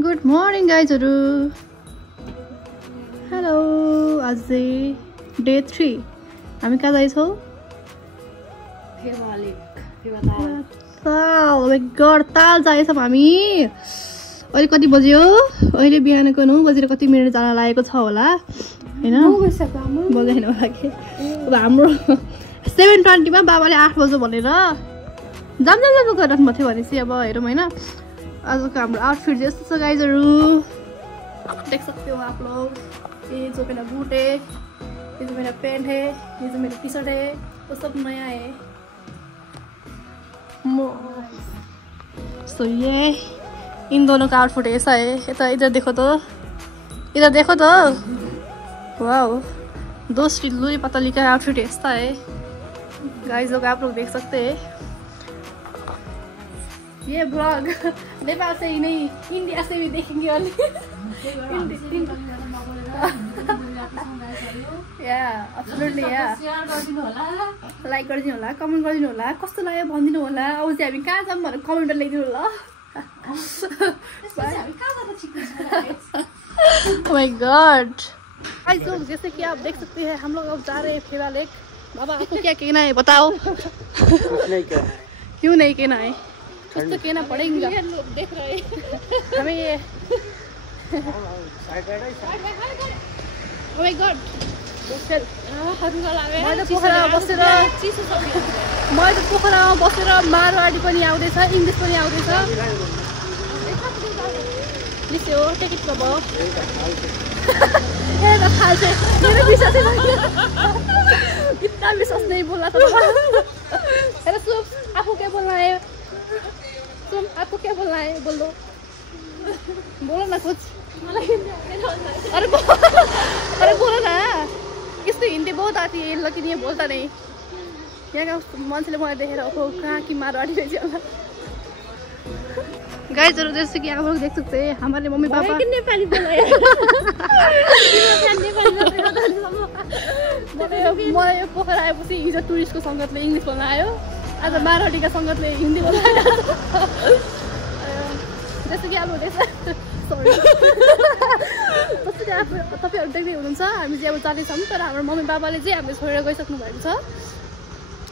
Good morning गाइजहरु hello आज day 3 हामी कहाँ जाइछौं ताल जाइछौं हामी अहिले कति बज्यो अहिले बिहानको 9 बजेर कति मिनेट जान लागेको छ होला हैन 9 बजेसम्म बजेन होला के अब हाम्रो 7:20 मा बाबाले 8 बजे भनेर जाम गरिराख्नु भएको थियो भनेसी अब हेरौं हैन आज का हमारा आउटफिट जैसा सा गाइजहरु देख सकते हो आप लोग। ये जो मेरा बूट है, ये जो मेरा पैंट है, ये जो मेरा टी शर्ट है, वो सब नया है। सो ये इन दोनों का आउटफिट ऐसा है। इधर देखो तो, वाओ दोस्त लूरी पतली का आउटफिट ऐसा है गाइज लोग, आप लोग देख सकते हैं। ये ब्लॉग नेपाल से ही नहीं इंडिया से भी देखेंगे वाले एब्सोल्युटली लाइक गरिदिनु होला, कमेन्ट गरिदिनु होला, कस्तो लाग्यो भनिदिनु होला। अब चाहिँ हामी कहाँ जाऊँ भनेर कमेन्टमा लेखिदिनु होला। ओह माय गॉड गाइस लोग, जैसे कि आप देख सकते हैं हम लोग अब जा रहे हैं फेवा लेक। बाबा आपको क्या कहना है बताओ? क्यों नहीं कहना है? कुछ तो कहना पड़ेगा। लोग देख रहे हैं हमें ये। ओह माय गॉड मैले पोखरामा बसेर मारवाडी पनि आउँदैछ, इङ्ग्लिस पनि आउँदैछ। लिस्यो टिकट कब हेर खाल्छ मेरो विश्वास इतना विश्वास नहीं बोला था। हेर सुप आपको क्या बोलना है? तुम आपको क्या बोलना है? बोल दो, बोलो ना कुछ। अरे बोलो ना, इसको हिंदी बहुत आती है लेकिन ये बोलता नहीं। यहाँ का मान्छेले मलाई देखेर ओहो कहाँ की मारवाड़ी रहेछ होला। गाइस जरूर जैसे कि आप लोग देख सकते हैं हमारे मम्मी पापा नेपाली बोलायो। मलाई यो पोखरा आएपछि हिजो टुरिस्टको सङ्गतले इङ्ग्लिस बोल्न आयो, आज मारवाडीका सङ्गतले हिन्दी बोल्न आयो। जस्तो कि अब तपाईँहरू देख्दै हुनुहुन्छ हामी चाहिँ अब जाँदैछौँ, तर हाम्रो मम्मी बाबाले चाहिँ हामीले छोडेर गइसक्नु भएको छ।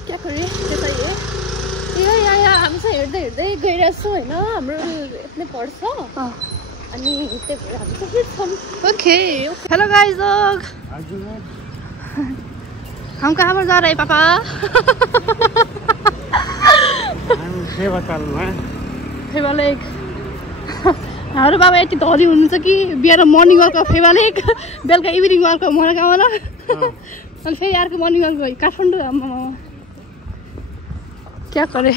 क्या गरे त्यतै हो यहाँ हामी चाहिँ हेर्दै गइरहेको छौँ होइन, हाम्रो यति पर्छ अनि त्यही भएर हामी चाहिँ छौँ। ओके हेलो गाइस लोग, हम कहाँ पर जा रहे हैं पापा? फेवा लेक। हाम्रो बाबा यति धनी हुनुहुन्छ कि बिहान मर्निङ वाक फेवा लेक, बेलुका इभिनिङ वाक मनोकामना, अनि फेरि अर्को मर्निङ वाक भयो काठमाडौँ। क्या करे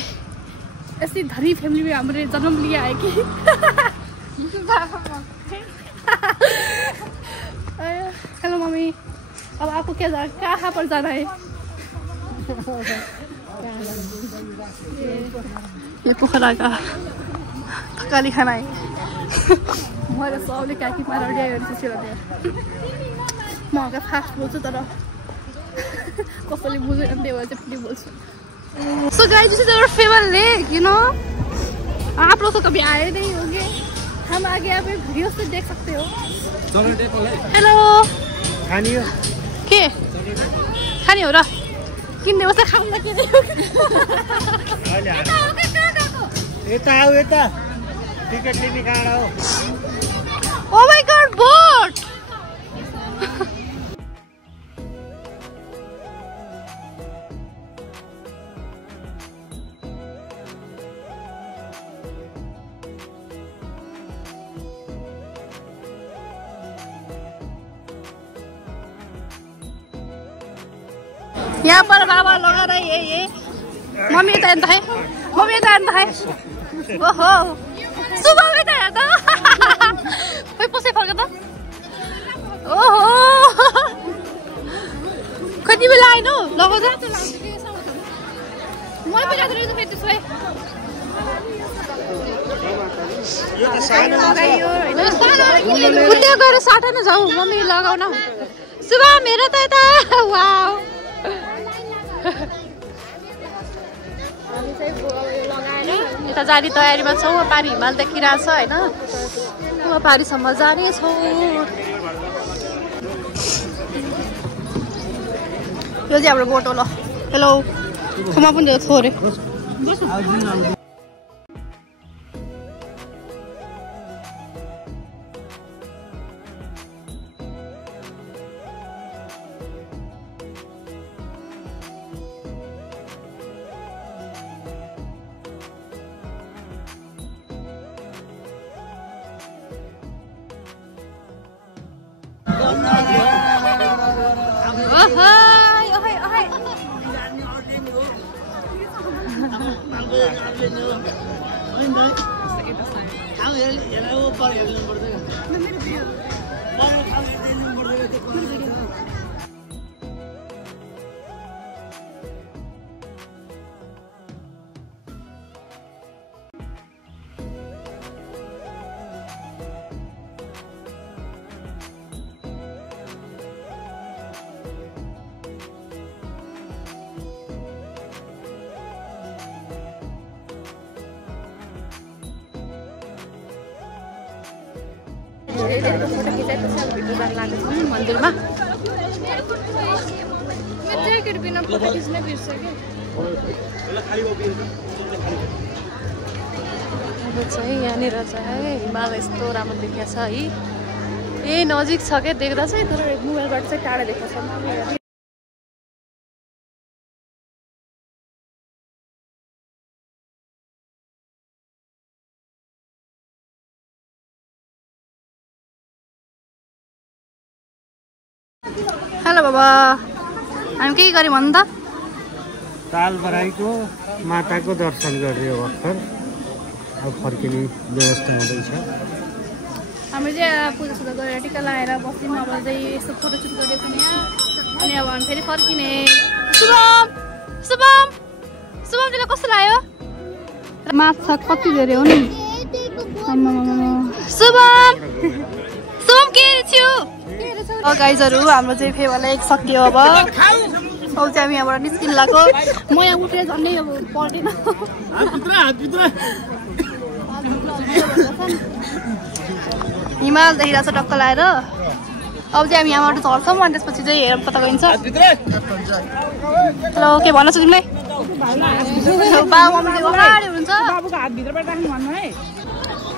ऐसी धनी फैमिली में हमने जन्म लिया है कि। हेलो मम्मी, अब आपको क्या कहाँ पर जाना है? ये पोखरा का थकाली खाना है। मैले सबले काकी मारवाडी आयो भने चाहिँ म हल्का फास्ट बोल्छु तर कसैले बुझेन त्यही भएर चाहिँ पनि बोल्छु। So guys this is our favourite lake, you know. आप लोग तो कभी आए नहीं होंगे, हम आगे आप वीडियो से देख सकते हो। हेलो खानी हो के खानी हो र किन्ने बस खाउँदा के यता आऊ यता टिकट लिने कहाँ हो? ओ माय गॉड बोट। यहाँ पर बाबा लगा रहे ये मम्मी यता हेर्नु है, मम्मी यता हेर्नु है। ओहो सुबह में था तो कोई पोसे फर्क था। ओहो कति बेला आइनु लगो जा म पनि जाँदै रहेछु फेरि त्यसै। यो त सानो लगाइयो हैन, उल्ले गएर साट्न जाऊ मम्मी लगाउन। सुबह मेरो त यता वाउ हामी चाहिँ लगाएर यता जाने तयारीमा छौँ। पानी हिमाल देखिरहेछ हैन। पारीसम्म जानेछौँ। यो चाहिँ हाम्रो बोट हो ल। हेलो खुमा पनि छोरे मन्दिरमा चाहिँ यहाँनिर चाहिँ हिमाल यस्तो राम्रो देखिया छ है। यही नजिक छ क्या देख्दा चाहिँ, तर मोबाइलबाट चाहिँ टाढा देख्छ। हेलो बाबा, हामी के गर्यौँ भन्दा तालबराईको माताको दर्शन गरियो भर्खर। अब फर्किने व्यवस्था हुँदैछ। हामी चाहिँ पूजासुजा गरेर टिका लगाएर बस्यौँ। अब चाहिँ यस्तो फोटोसुट गरिदिएको यहाँ। अनि अब हामी फेरि फर्किने। शुभम शुभम शुभम तिमीलाई कस्तो लाग्यो? माछा कति धेरै हो नि। शुभम शुभम के थियो? गाइजहरू हाम्रो चाहिँ फेवाला एक सक्यो। अब चाहिँ हामी यहाँबाट निस्किनु लाग्यो। म यहाँ उठेर झन्डै अब पर्दैन। हिमाल देखिरहेको छ टक्क लगाएर। अब चाहिँ हामी यहाँबाट झर्छौँ अनि त्यसपछि चाहिँ हेर पत्ता गइन्छ। हेलो के भन्न छ तिमीलाई? बाबु मम्मी चाहिँ अगाडि हुनुहुन्छ।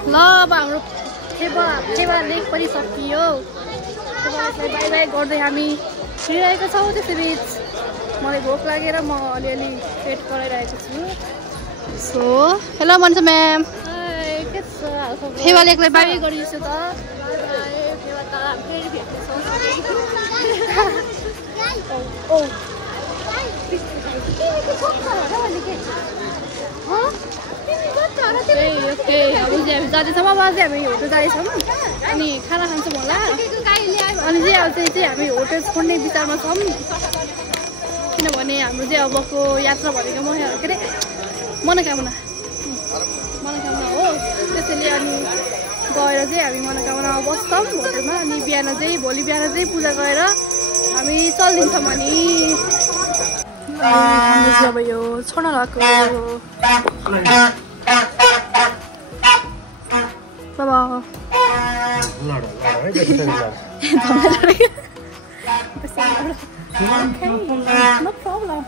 ल अब हाम्रो फेवा लेक पनि सकियो। बाई बाई गर्दै हामी हिँडिरहेको छौँ। त्यसैबिच मलाई भोक लागेर म अलिअलि पेट कराइरहेको छु। सो हेलो मनिषा म्याम, के छ? फेवा लेकलाई बाई बाई गरिदिन्छु त। फेवा त फेरि भेट्छौँ। ओके अब चाहिँ हामी जाँदैछौँ। अब चाहिँ हामी होटल जाँदैछौँ अनि खाना खान्छौँ होला। अनि चाहिँ अब चाहिँ हामी होटल छोड्ने विचारमा छौँ। किनभने हाम्रो चाहिँ अबको यात्रा भनेको के अरे मनोकामना हो। त्यसैले अनि गएर चाहिँ हामी मनोकामनामा बस्छौँ होटलमा। अनि बिहान चाहिँ भोलि बिहान चाहिँ पूजा गरेर हामी चलिदिन्छौँ। अनि अब यो छोड्न लगाएको बाबा no problem.